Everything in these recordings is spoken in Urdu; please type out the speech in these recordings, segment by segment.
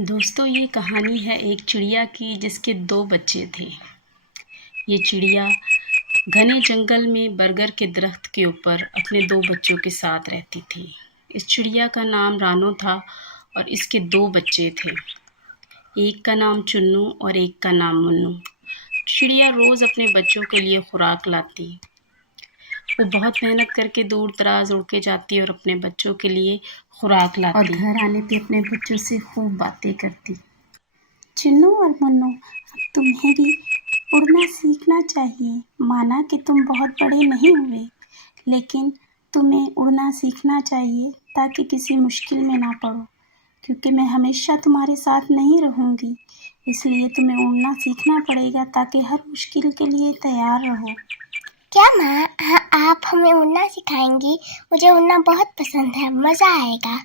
دوستو یہ کہانی ہے ایک چڑیا کی جس کے 2 بچے تھے۔ یہ چڑیا گھنے جنگل میں برگر کے درخت کے اوپر اپنے 2 بچوں کے ساتھ رہتی تھی۔ اس چڑیا کا نام رانو تھا اور اس کے 2 بچے تھے، ایک کا نام چنو اور ایک کا نام منو۔ چڑیا روز اپنے بچوں کے لیے خوراک لاتی۔ وہ بہت محنت کر کے دور دراز اڑ کے جاتی اور اپنے بچوں کے لیے خوراک لاتی اور گھر آنے پہ اپنے بچوں سے خوب باتیں کرتی۔ چنو اور منو، اب تمہیں بھی اڑنا سیکھنا چاہیے۔ مانا کہ تم بہت بڑے نہیں ہوئے، لیکن تمہیں اڑنا سیکھنا چاہیے تاکہ کسی مشکل میں نہ پڑو، کیونکہ میں ہمیشہ تمہارے ساتھ نہیں رہوں گی۔ اس لیے تمہیں اڑنا سیکھنا پڑے گا تاکہ ہر مشکل کے لیے تیار رہو۔ کیا ماں آپ ہمیں اڑنا سکھائیں گی؟ مجھے اڑنا بہت پسند ہے، مزہ آئے گا۔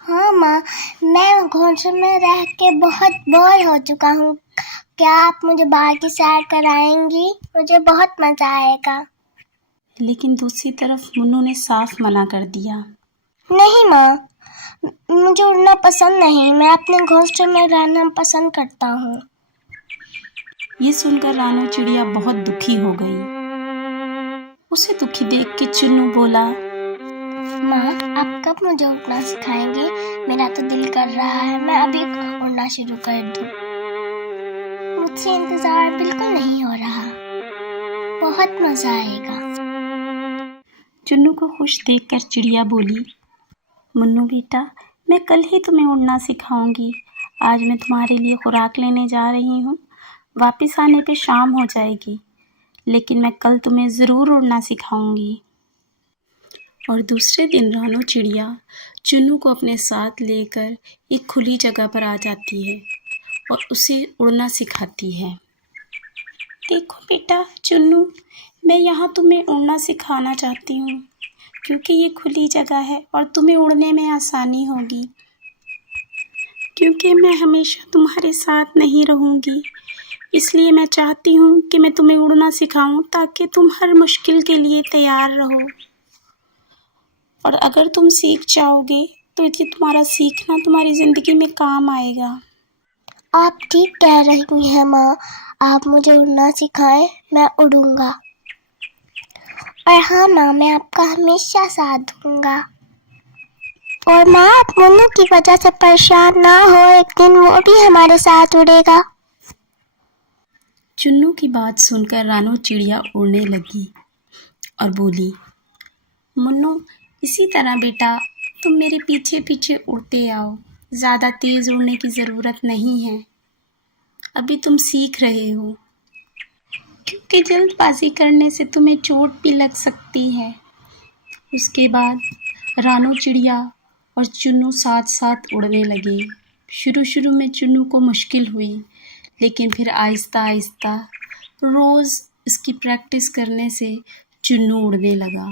ہاں ماں، میں گھونسلے میں رہ کے بہت بور ہو چکا ہوں۔ کیا آپ مجھے باہر کی سیر کرائیں گی؟ مجھے بہت مزہ آئے گا۔ لیکن دوسری طرف منو نے صاف منع کر دیا۔ نہیں ماں، مجھے اڑنا پسند نہیں، میں اپنے گھونسلے میں رہنا پسند کرتا ہوں۔ یہ سن کر رانو چڑیا بہت دکھی ہو گئی۔ اسے دکھی دیکھ کے چنو بولا، ماں آپ کب مجھے اڑنا سکھائیں گی؟ میرا تو دل کر رہا ہے میں ابھی اڑنا شروع کر دوں۔ مجھ سے انتظار بالکل نہیں ہو رہا، بہت مزہ آئے گا۔ چنو کو خوش دیکھ کر چڑیا بولی، منو بیٹا، میں کل ہی تمہیں اڑنا سکھاؤں گی۔ آج میں تمہارے لیے خوراک لینے جا رہی ہوں، واپس آنے پہ شام ہو جائے گی، لیکن میں کل تمہیں ضرور اڑنا سکھاؤں گی۔ اور دوسرے دن رانو چڑیا چنو کو اپنے ساتھ لے کر ایک کھلی جگہ پر آ جاتی ہے اور اسے اڑنا سکھاتی ہے۔ دیکھو بیٹا چنو، میں یہاں تمہیں اڑنا سکھانا چاہتی ہوں کیونکہ یہ کھلی جگہ ہے اور تمہیں اڑنے میں آسانی ہوگی، کیونکہ میں ہمیشہ تمہارے ساتھ نہیں رہوں گی۔ اس لیے میں چاہتی ہوں کہ میں تمہیں اڑنا سکھاؤں تاکہ تم ہر مشکل کے لیے تیار رہو، اور اگر تم سیکھ جاؤ گے تو یہ تمہارا سیکھنا تمہاری زندگی میں کام آئے گا۔ آپ ٹھیک کہہ رہی ہیں ماں، آپ مجھے اڑنا سکھائیں، میں اڑوں گا۔ اور ہاں ماں، میں آپ کا ہمیشہ ساتھ دوں گا۔ اور ماں آپ منو کی وجہ سے پریشان نہ ہو، ایک دن وہ بھی ہمارے ساتھ اڑے گا۔ چنو کی بات سن کر رانو چڑیا اڑنے لگی اور بولی، منو اسی طرح بیٹا تم میرے پیچھے پیچھے اڑتے آؤ، زیادہ تیز اڑنے کی ضرورت نہیں ہے، ابھی تم سیکھ رہے ہو، کیونکہ جلد بازی کرنے سے تمہیں چوٹ بھی لگ سکتی ہے۔ اس کے بعد رانو چڑیا اور چنو ساتھ ساتھ اڑنے لگے۔ شروع میں چنو کو مشکل ہوئی، لیکن پھر آہستہ آہستہ روز اس کی پریکٹس کرنے سے چنو اڑنے لگا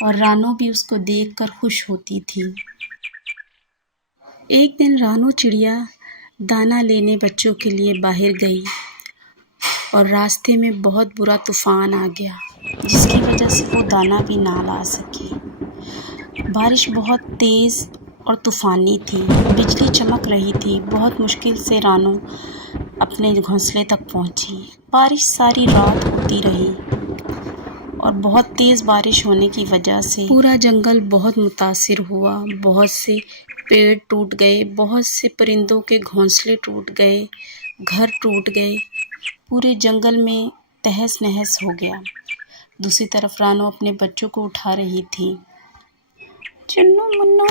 اور رانو بھی اس کو دیکھ کر خوش ہوتی تھی۔ ایک دن رانو چڑیا دانا لینے بچوں کے لیے باہر گئی اور راستے میں بہت برا طوفان آ گیا، جس کی وجہ سے وہ دانا بھی نہ لا سکی۔ بارش بہت تیز اور طوفانی تھی، بجلی چمک رہی تھی۔ بہت مشکل سے رانو اپنے گھونسلے تک پہنچی۔ بارش ساری رات ہوتی رہی اور بہت تیز بارش ہونے کی وجہ سے پورا جنگل بہت متاثر ہوا۔ بہت سے پیڑ ٹوٹ گئے، بہت سے پرندوں کے گھونسلے ٹوٹ گئے، گھر ٹوٹ گئے، پورے جنگل میں تہس نہس ہو گیا۔ دوسری طرف رانو اپنے بچوں کو اٹھا رہی تھی۔ چنو منو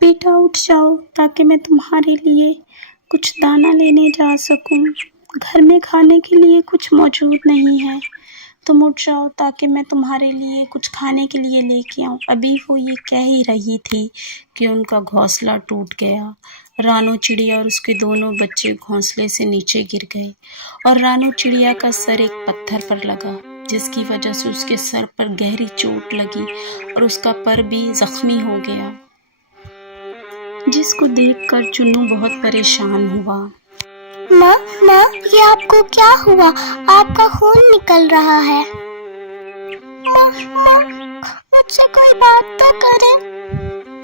بیٹا اٹھ جاؤ تاکہ میں تمہارے لیے کچھ دانا لینے جا سکوں، گھر میں کھانے کے لیے کچھ موجود نہیں ہے، تم اٹھ جاؤ تاکہ میں تمہارے لیے کچھ کھانے کے لیے لے کے آؤں۔ ابھی وہ یہ کہہ ہی رہی تھی کہ ان کا گھونسلہ ٹوٹ گیا۔ رانو چڑیا اور اس کے دونوں بچے گھونسلے سے نیچے گر گئے اور رانو چڑیا کا سر ایک پتھر پر لگا، جس کی وجہ سے اس کے سر پر گہری چوٹ لگی اور اس کا پر بھی زخمی ہو گیا، جس کو دیکھ کر چنو بہت پریشان ہوا۔ ماں یہ آپ کو کیا ہوا؟ آپ کا خون نکل رہا ہے۔ ماں مجھ سے کوئی بات تو کرے۔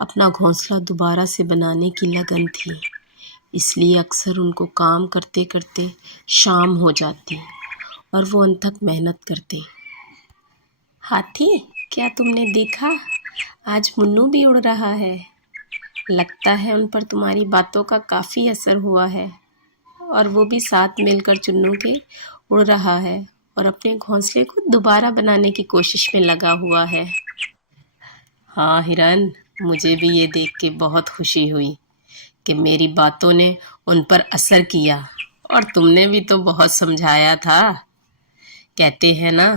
اپنا گھونسلہ دوبارہ سے بنانے کی لگن تھی، اس لیے اکثر ان کو کام کرتے کرتے شام ہو جاتی اور وہ انتھک محنت کرتے۔ ہاتھی، کیا تم نے دیکھا؟ آج منو بھی اڑ رہا ہے۔ لگتا ہے ان پر تمہاری باتوں کا کافی اثر ہوا ہے، اور وہ بھی ساتھ مل کر چنو کے اڑ رہا ہے اور اپنے گھونسلے کو دوبارہ بنانے کی کوشش میں لگا ہوا ہے۔ ہاں ہرن، مجھے بھی یہ دیکھ کے بہت خوشی ہوئی کہ میری باتوں نے ان پر اثر کیا، اور تم نے بھی تو بہت سمجھایا تھا۔ کہتے ہیں نا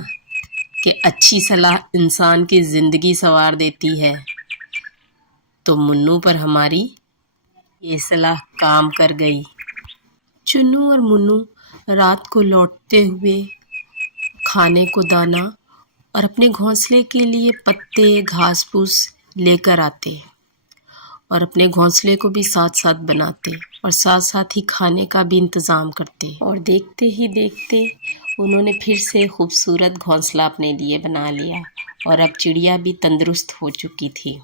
کہ اچھی صلاح انسان کی زندگی سنوار دیتی ہے، تو منو پر ہماری یہ صلاح کام کر گئی۔ چنو اور منو رات کو لوٹتے ہوئے کھانے کو دانا اور اپنے گھونسلے کے لیے پتے گھاس پھوس لے کر آتے، اور اپنے گھونسلے کو بھی ساتھ ساتھ بناتے اور ساتھ ساتھ ہی کھانے کا بھی انتظام کرتے، اور دیکھتے ہی دیکھتے انہوں نے پھر سے خوبصورت گھونسلہ اپنے لیے بنا لیا، اور اب چڑیا بھی تندرست ہو چکی تھی،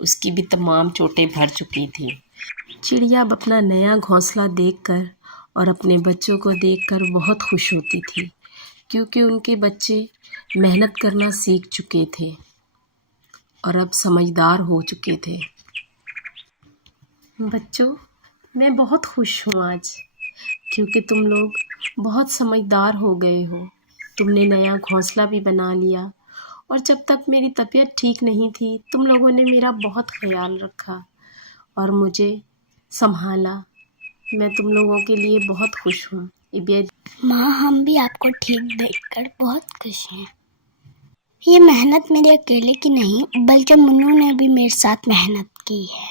اس کی بھی تمام چوٹیں بھر چکی تھی۔ چڑیا اب اپنا نیا گھونسلہ دیکھ کر اور اپنے بچوں کو دیکھ کر بہت خوش ہوتی تھی، کیونکہ ان کے بچے محنت کرنا سیکھ چکے تھے اور اب سمجھدار ہو چکے تھے۔ بچوں، میں بہت خوش ہوں آج، کیونکہ تم لوگ بہت سمجھدار ہو گئے ہو۔ تم نے نیا گھونسلہ بھی بنا لیا، اور جب تک میری طبیعت ٹھیک نہیں تھی تم لوگوں نے میرا بہت خیال رکھا اور مجھے سنبھالا۔ میں تم لوگوں کے لیے بہت خوش ہوں۔ ماں، ہم بھی آپ کو ٹھیک دیکھ کر بہت خوش ہیں۔ یہ محنت میرے اکیلے کی نہیں، بلکہ منو نے بھی میرے ساتھ محنت کی ہے،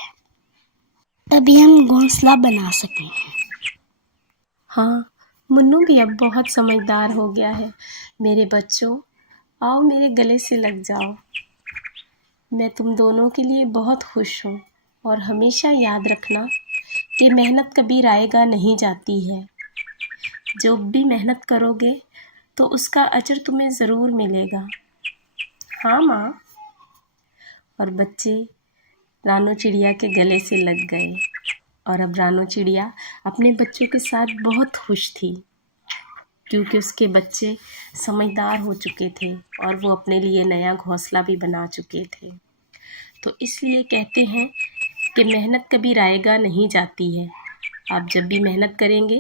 تبھی ہم گھونسلہ بنا سکے ہیں۔ ہاں، منو بھی اب بہت سمجھدار ہو گیا ہے۔ میرے بچوں، آؤ میرے گلے سے لگ جاؤ۔ میں تم دونوں کے لیے بہت خوش ہوں، اور ہمیشہ یاد رکھنا کہ محنت کبھی رائے گاہ نہیں جاتی ہے۔ جو بھی محنت کرو گے تو اس کا اجر تمہیں ضرور ملے گا۔ ہاں ماں۔ اور بچے رانو چڑیا کے گلے سے لگ گئے، اور اب رانو چڑیا اپنے بچوں کے ساتھ بہت خوش تھی، کیونکہ اس کے بچے سمجھدار ہو چکے تھے اور وہ اپنے لیے نیا گھونسلہ بھی بنا چکے تھے۔ تو اس لیے کہتے ہیں کہ محنت کبھی رائے گاہ نہیں جاتی ہے۔ آپ جب بھی محنت کریں گے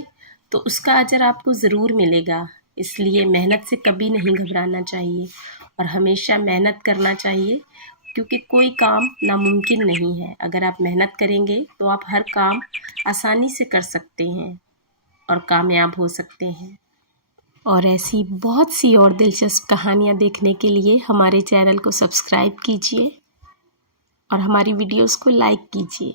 تو اس کا اجر آپ کو ضرور ملے گا، اس لیے محنت سے کبھی نہیں گھبرانا چاہیے اور ہمیشہ محنت کرنا چاہیے، کیونکہ کوئی کام ناممکن نہیں ہے۔ اگر آپ محنت کریں گے تو آپ ہر کام آسانی سے کر سکتے ہیں اور کامیاب ہو سکتے ہیں۔ اور ایسی بہت سی اور دلچسپ کہانیاں دیکھنے کے لیے ہمارے چینل کو سبسکرائب کیجیے اور ہماری ویڈیوز کو لائک کیجیے۔